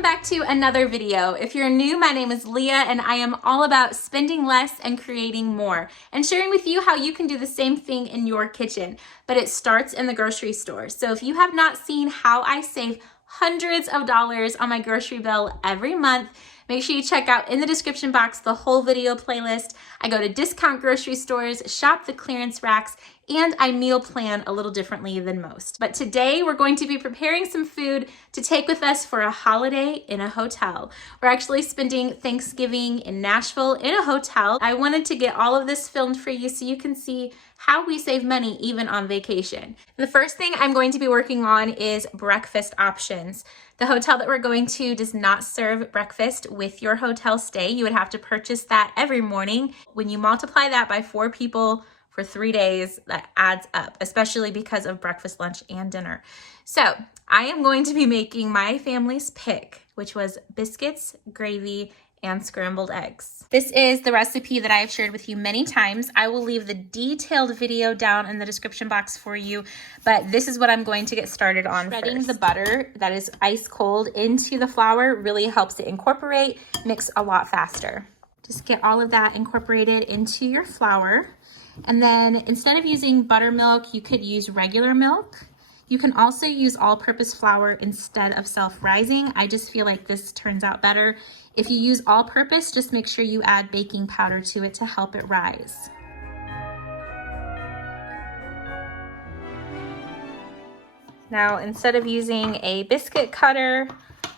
welcome back to another video. If you're new, my name is Leah and I am all about spending less and creating more and sharing with you how you can do the same thing in your kitchen, but it starts in the grocery store. So if you have not seen how I save hundreds of dollars on my grocery bill every month, make sure you check out in the description box the whole video playlist. I go to discount grocery stores, shop the clearance racks, and I meal plan a little differently than most. But today we're going to be preparing some food to take with us for a holiday in a hotel. We're actually spending Thanksgiving in Nashville in a hotel. I wanted to get all of this filmed for you so you can see how we save money even on vacation. The first thing I'm going to be working on is breakfast options. The hotel that we're going to does not serve breakfast with your hotel stay. You would have to purchase that every morning. When you multiply that by 4 people for 3 days, that adds up, especially because of breakfast, lunch, and dinner. So I am going to be making my family's pick, which was biscuits, gravy, and scrambled eggs. This is the recipe that I have shared with you many times. I will leave the detailed video down in the description box for you, but this is what I'm going to get started on first. Shredding the butter that is ice cold into the flour really helps it incorporate, mix a lot faster. Just get all of that incorporated into your flour. And then instead of using buttermilk, you could use regular milk. You can also use all-purpose flour instead of self-rising. I just feel like this turns out better. If you use all-purpose, just make sure you add baking powder to it to help it rise. Now, instead of using a biscuit cutter,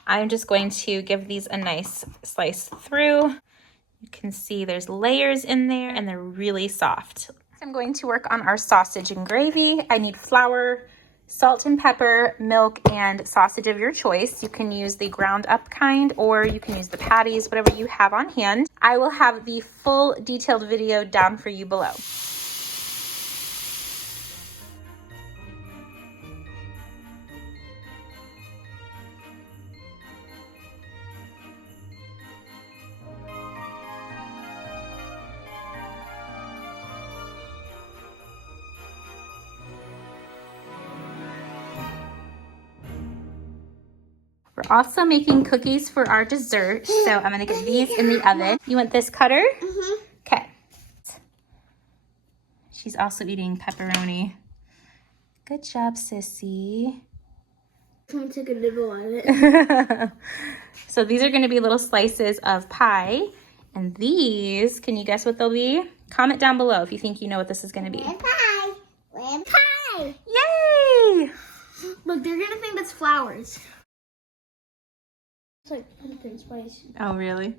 I'm just going to give these a nice slice through. You can see there's layers in there and they're really soft. I'm going to work on our sausage and gravy. I need flour, salt and pepper, milk, and sausage of your choice. You can use the ground up kind or you can use the patties, whatever you have on hand. I will have the full detailed video down for you below. We're also making cookies for our dessert, so I'm gonna get these in the oven. You want this cutter? Mm-hmm. Okay. She's also eating pepperoni. Good job, sissy. Someone took a nibble on it. So these are gonna be little slices of pie, and these, can you guess what they'll be? Comment down below if you think you know what this is gonna be. Red pie. Red pie. Yay! Look, they're gonna think that's flowers. It's like pumpkin spice. Oh, really?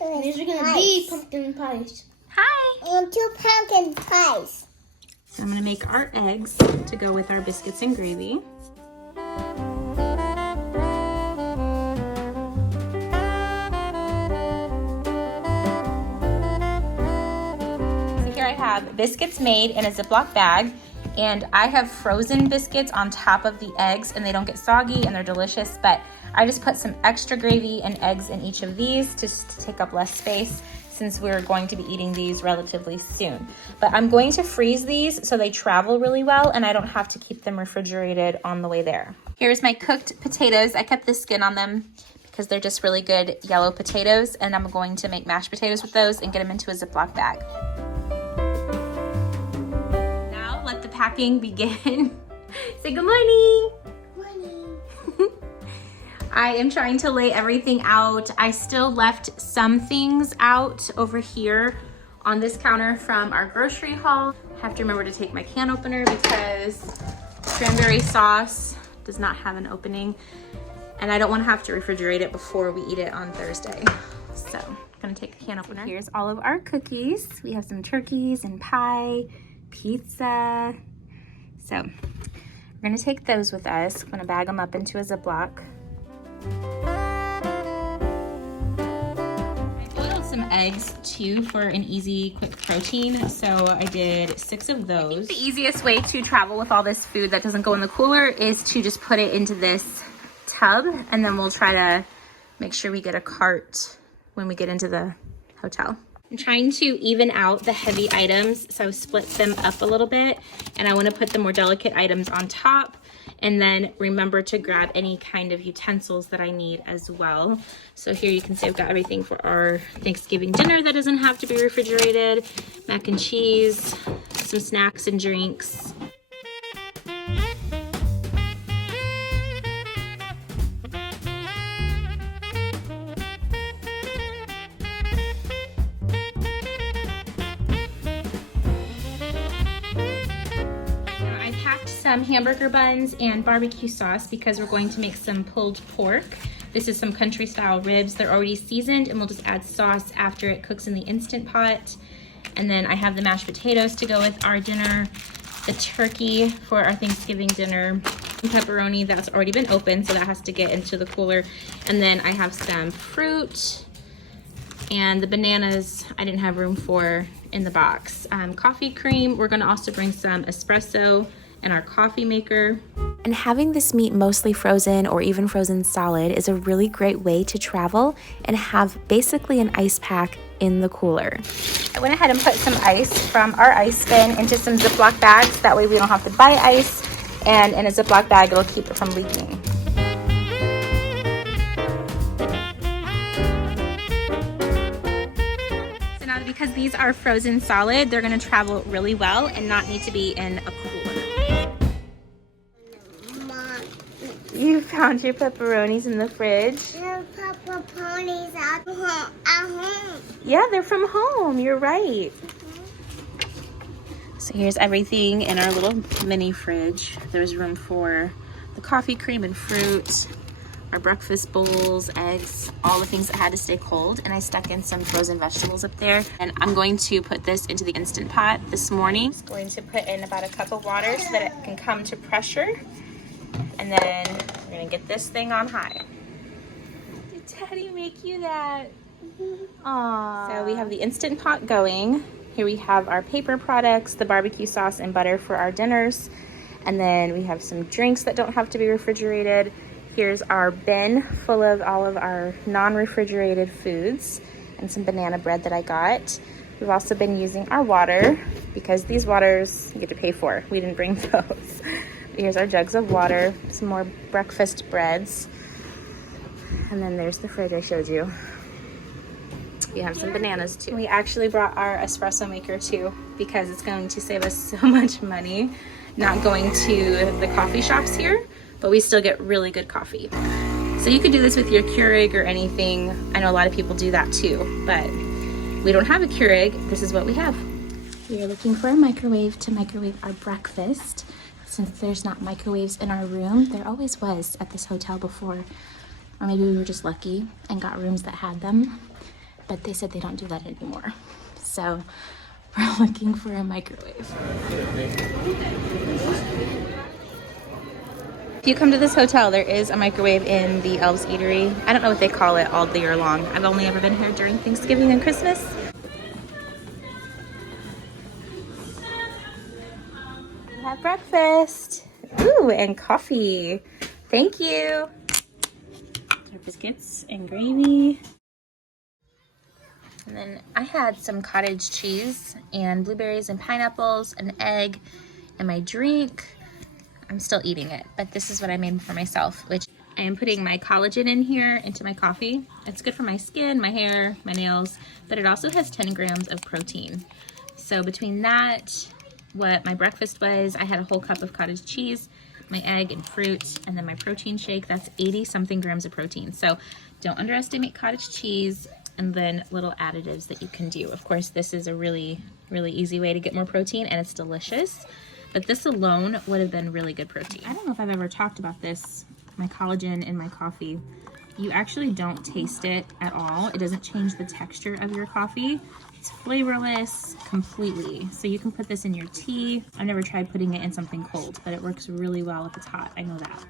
These are gonna be pumpkin pies. Hi! And 2 pumpkin pies. So I'm gonna make our eggs to go with our biscuits and gravy. So here I have biscuits made in a Ziploc bag. And I have frozen biscuits on top of the eggs and they don't get soggy and they're delicious, but I just put some extra gravy and eggs in each of these just to take up less space since we're going to be eating these relatively soon. But I'm going to freeze these so they travel really well and I don't have to keep them refrigerated on the way there. Here's my cooked potatoes. I kept the skin on them because they're just really good yellow potatoes, and I'm going to make mashed potatoes with those and get them into a Ziploc bag. Packing begin. Say good morning. Morning. I am trying to lay everything out. I still left some things out over here on this counter from our grocery haul. I have to remember to take my can opener because cranberry sauce does not have an opening and I don't want to have to refrigerate it before we eat it on Thursday. So I'm gonna take the can opener. Here's all of our cookies. We have some turkeys and pie, pizza. So we're gonna take those with us. I'm gonna bag them up into a Ziploc. I boiled some eggs too for an easy, quick protein. So I did 6 of those. I think the easiest way to travel with all this food that doesn't go in the cooler is to just put it into this tub, and then we'll try to make sure we get a cart when we get into the hotel. I'm trying to even out the heavy items, so I've split them up a little bit, and I want to put the more delicate items on top And then remember to grab any kind of utensils that I need as well. So here you can see I've got everything for our Thanksgiving dinner that doesn't have to be refrigerated. Mac and cheese, some snacks and drinks. Some hamburger buns and barbecue sauce because we're going to make some pulled pork. This is some country style ribs. They're already seasoned and we'll just add sauce after it cooks in the Instant Pot. And then I have the mashed potatoes to go with our dinner, the turkey for our Thanksgiving dinner, pepperoni that's already been opened, so that has to get into the cooler. And then I have some fruit and the bananas I didn't have room for in the box. Coffee cream, we're gonna also bring some espresso and our coffee maker. And having this meat mostly frozen or even frozen solid is a really great way to travel and have basically an ice pack in the cooler. I went ahead and put some ice from our ice bin into some Ziploc bags. That way we don't have to buy ice, and in a Ziploc bag it'll keep it from leaking. So now because these are frozen solid, they're gonna travel really well and not need to be in a cooler. You found your pepperonis in the fridge. The pepperonis at home. Yeah, they're from home. You're right. So here's everything in our little mini fridge. There's room for the coffee cream and fruit, our breakfast bowls, eggs, all the things that had to stay cold. And I stuck in some frozen vegetables up there. And I'm going to put this into the Instant Pot this morning. Just going to put in about a cup of water so that it can come to pressure. And then we're gonna get this thing on high. Did Daddy make you that? Aww. So we have the Instant Pot going. Here we have our paper products, the barbecue sauce and butter for our dinners. And then we have some drinks that don't have to be refrigerated. Here's our bin full of all of our non-refrigerated foods and some banana bread that I got. We've also been using our water because these waters you get to pay for. We didn't bring those. Here's our jugs of water, some more breakfast breads. And then there's the fridge I showed you. We have some bananas too. We actually brought our espresso maker too because it's going to save us so much money not going to the coffee shops here, but we still get really good coffee. So you could do this with your Keurig or anything. I know a lot of people do that too, but we don't have a Keurig. This is what we have. We are looking for a microwave to microwave our breakfast. Since there's not microwaves in our room, there always was at this hotel before. Or maybe we were just lucky and got rooms that had them, but they said they don't do that anymore. So we're looking for a microwave. If you come to this hotel, there is a microwave in the Elves Eatery. I don't know what they call it all year long. I've only ever been here during Thanksgiving and Christmas. We have breakfast. Ooh, and coffee. Thank you. Our biscuits and gravy. And then I had some cottage cheese and blueberries and pineapples, an egg, and my drink. I'm still eating it, but this is what I made for myself, which I am putting my collagen in here into my coffee. It's good for my skin, my hair, my nails, but it also has 10 grams of protein. So between that, what my breakfast was, I had a whole cup of cottage cheese, my egg and fruit, and then my protein shake. That's 80 something grams of protein. So don't underestimate cottage cheese, and then little additives that you can do. Of course, this is a really, really easy way to get more protein, and it's delicious. But this alone would have been really good protein. I don't know if I've ever talked about this, my collagen in my coffee. You actually don't taste it at all. It doesn't change the texture of your coffee. It's flavorless completely. So you can put this in your tea. I've never tried putting it in something cold, but it works really well if it's hot. I know that.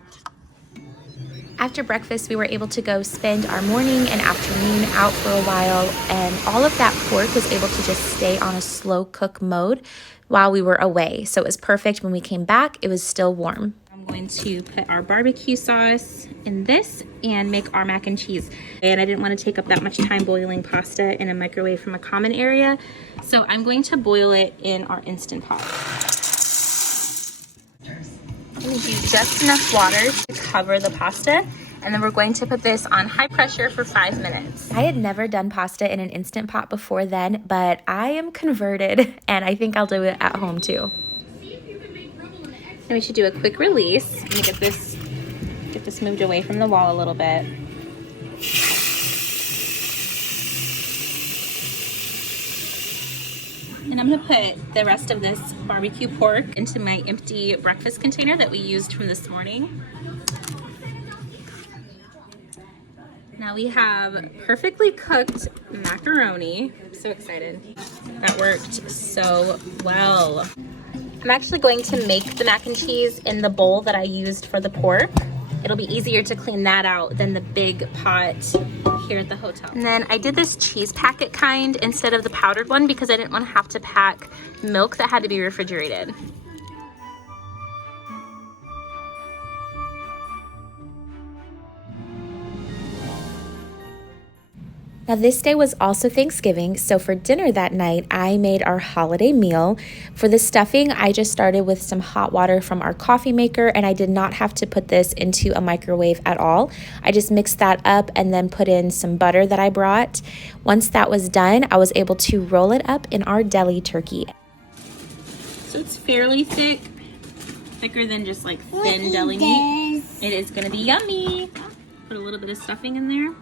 After breakfast, we were able to go spend our morning and afternoon out for a while, and all of that pork was able to just stay on a slow cook mode while we were away. So it was perfect. When we came back, it was still warm. I'm going to put our barbecue sauce in this and make our mac and cheese. And I didn't want to take up that much time boiling pasta in a microwave from a common area, so I'm going to boil it in our Instant Pot. gonna do just enough water to cover the pasta, and then we're going to put this on high pressure for 5 minutes. I had never done pasta in an Instant Pot before then, but I am converted and I think I'll do it at home too. And we should do a quick release. Let me get this moved away from the wall a little bit. And I'm gonna put the rest of this barbecue pork into my empty breakfast container that we used from this morning. Now we have perfectly cooked macaroni. I'm so excited. That worked so well. I'm actually going to make the mac and cheese in the bowl that I used for the pork. It'll be easier to clean that out than the big pot here at the hotel. And then I did this cheese packet kind instead of the powdered one because I didn't want to have to pack milk that had to be refrigerated. Now this day was also Thanksgiving, so for dinner that night, I made our holiday meal. For the stuffing, I just started with some hot water from our coffee maker, and I did not have to put this into a microwave at all. I just mixed that up and then put in some butter that I brought. Once that was done, I was able to roll it up in our deli turkey. So it's fairly thick, thicker than just like thin deli meat. It is gonna be yummy. Put a little bit of stuffing in there.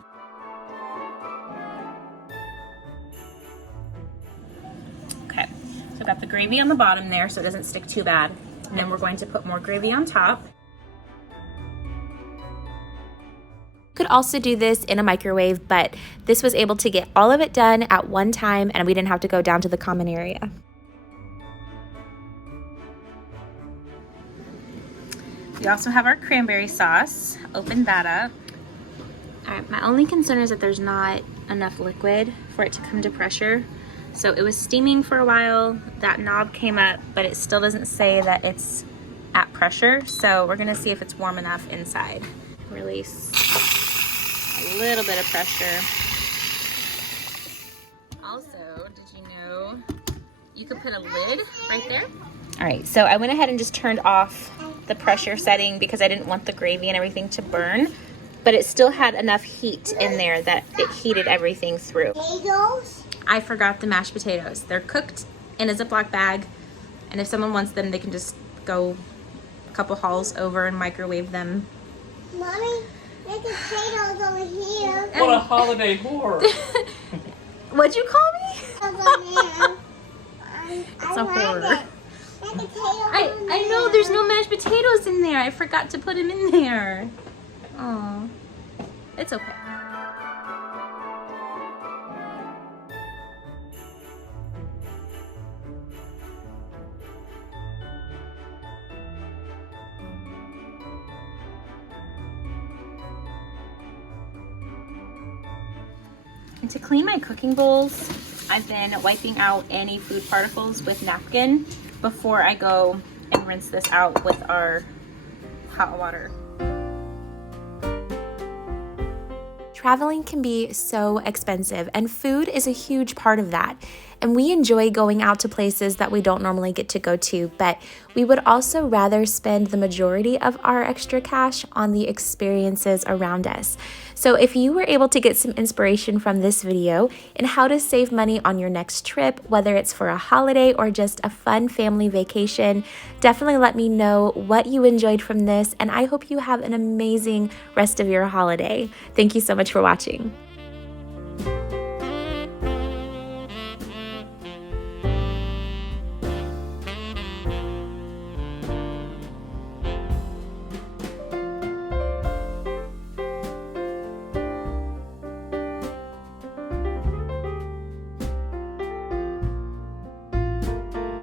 So I've got the gravy on the bottom there so it doesn't stick too bad. And then we're going to put more gravy on top. You could also do this in a microwave, but this was able to get all of it done at one time and we didn't have to go down to the common area. We also have our cranberry sauce. Open that up. All right, my only concern is that there's not enough liquid for it to come to pressure. So it was steaming for a while, that knob came up, but it still doesn't say that it's at pressure. So we're gonna see if it's warm enough inside. Release a little bit of pressure. Also, did you know you could put a lid right there? All right, so I went ahead and just turned off the pressure setting because I didn't want the gravy and everything to burn, but it still had enough heat in there that it heated everything through. I forgot the mashed potatoes. They're cooked in a Ziploc bag, and if someone wants them, they can just go a couple halls over and microwave them. Mommy, there's potatoes over here. What a holiday whore. What'd you call me? It's a horror. I know there's no mashed potatoes in there. I forgot to put them in there. Oh, it's okay. And to clean my cooking bowls, I've been wiping out any food particles with napkin before I go and rinse this out with our hot water. Traveling can be so expensive, and food is a huge part of that. And we enjoy going out to places that we don't normally get to go to, but we would also rather spend the majority of our extra cash on the experiences around us. So if you were able to get some inspiration from this video in how to save money on your next trip, whether it's for a holiday or just a fun family vacation, definitely let me know what you enjoyed from this, and I hope you have an amazing rest of your holiday. Thank you so much for watching.